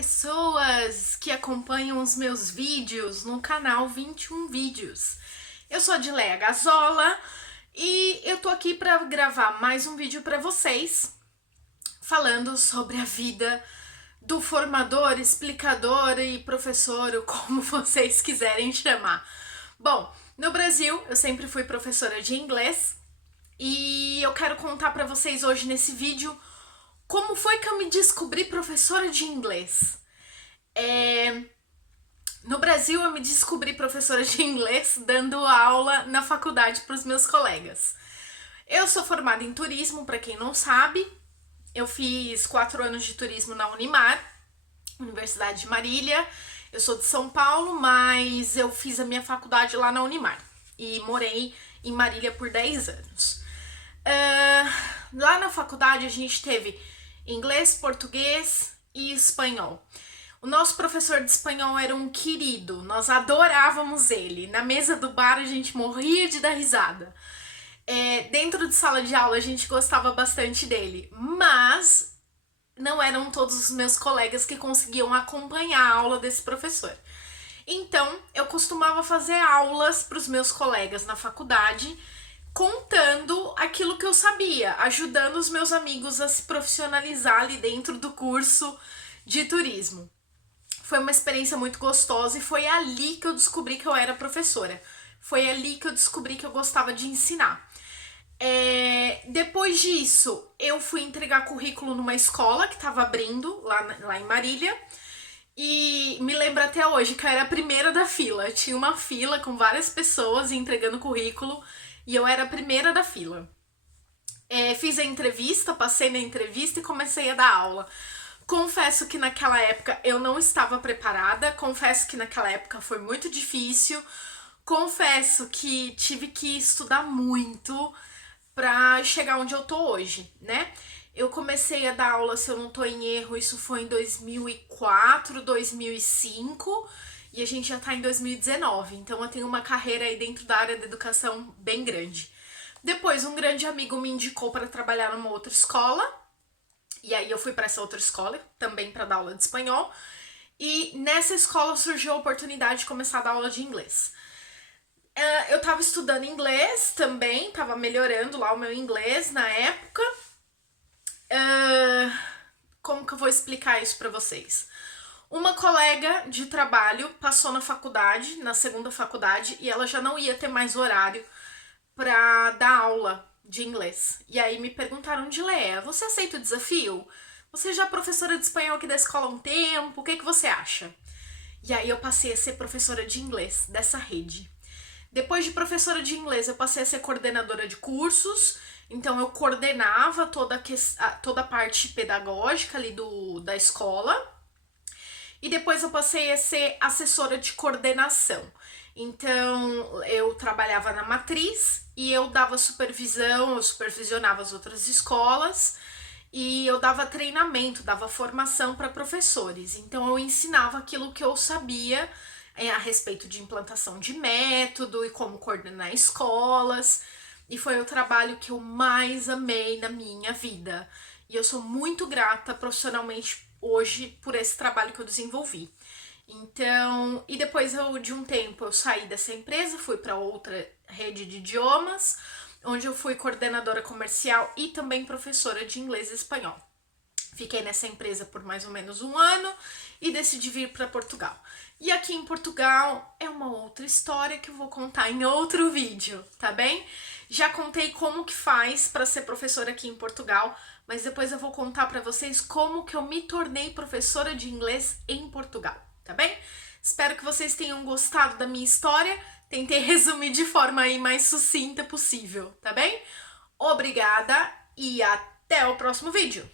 pessoas que acompanham os meus vídeos no canal 21 Vídeos. Eu sou a Dileia Gazola e eu tô aqui para gravar mais um vídeo para vocês falando sobre a vida do formador, explicador e professor, ou como vocês quiserem chamar. Bom, no Brasil eu sempre fui professora de inglês e eu quero contar para vocês hoje nesse vídeo como foi que eu me descobri professora de inglês. No Brasil eu me descobri professora de inglês dando aula na faculdade para os meus colegas. Eu sou formada em turismo, para quem não sabe. Eu fiz 4 anos de turismo na Unimar, Universidade de Marília. Eu sou de São Paulo, mas eu fiz a minha faculdade lá na Unimar e morei em Marília por 10 anos. Lá na faculdade a gente teve inglês, português e espanhol. O nosso professor de espanhol era um querido, nós adorávamos ele. Na mesa do bar a gente morria de dar risada. Dentro de sala de aula a gente gostava bastante dele, mas não eram todos os meus colegas que conseguiam acompanhar a aula desse professor. Então eu costumava fazer aulas para os meus colegas na faculdade, contando aquilo que eu sabia, ajudando os meus amigos a se profissionalizar ali dentro do curso de turismo. Foi uma experiência muito gostosa e foi ali que eu descobri que eu era professora. Foi ali que eu descobri que eu gostava de ensinar. Depois disso, eu fui entregar currículo numa escola que estava abrindo lá em Marília. E me lembro até hoje que eu era a primeira da fila. Tinha uma fila com várias pessoas entregando currículo e eu era a primeira da fila. Fiz a entrevista, passei na entrevista e comecei a dar aula. Confesso que naquela época eu não estava preparada, confesso que naquela época foi muito difícil, confesso que tive que estudar muito pra chegar onde eu tô hoje, né? Eu comecei a dar aula, se eu não tô em erro, isso foi em 2004, 2005 e a gente já tá em 2019, então eu tenho uma carreira aí dentro da área da educação bem grande. Depois um grande amigo me indicou para trabalhar numa outra escola. E aí eu fui para essa outra escola, também para dar aula de espanhol. E nessa escola surgiu a oportunidade de começar a dar aula de inglês. Eu tava estudando inglês também, tava melhorando lá o meu inglês na época. Como que eu vou explicar isso para vocês? Uma colega de trabalho passou na faculdade, na segunda faculdade, e ela já não ia ter mais horário para dar aula de inglês. E aí me perguntaram, Dileia, você aceita o desafio? Você já é professora de espanhol aqui da escola há um tempo, o que você acha? E aí eu passei a ser professora de inglês dessa rede. Depois de professora de inglês, eu passei a ser coordenadora de cursos, então eu coordenava toda a parte pedagógica ali da escola. E depois eu passei a ser assessora de coordenação. Então, eu trabalhava na matriz e eu dava supervisão, eu supervisionava as outras escolas e eu dava treinamento, dava formação para professores. Então, eu ensinava aquilo que eu sabia a respeito de implantação de método e como coordenar escolas. E foi o trabalho que eu mais amei na minha vida. E eu sou muito grata profissionalmente hoje por esse trabalho que eu desenvolvi. Então, e depois de um tempo eu saí dessa empresa, fui para outra rede de idiomas, onde eu fui coordenadora comercial e também professora de inglês e espanhol. Fiquei nessa empresa por mais ou menos um ano e decidi vir para Portugal. E aqui em Portugal é uma outra história que eu vou contar em outro vídeo, tá bem? Já contei como que faz para ser professora aqui em Portugal, mas depois eu vou contar para vocês como que eu me tornei professora de inglês em Portugal, tá bem? Espero que vocês tenham gostado da minha história, tentei resumir de forma aí mais sucinta possível, tá bem? Obrigada e até o próximo vídeo!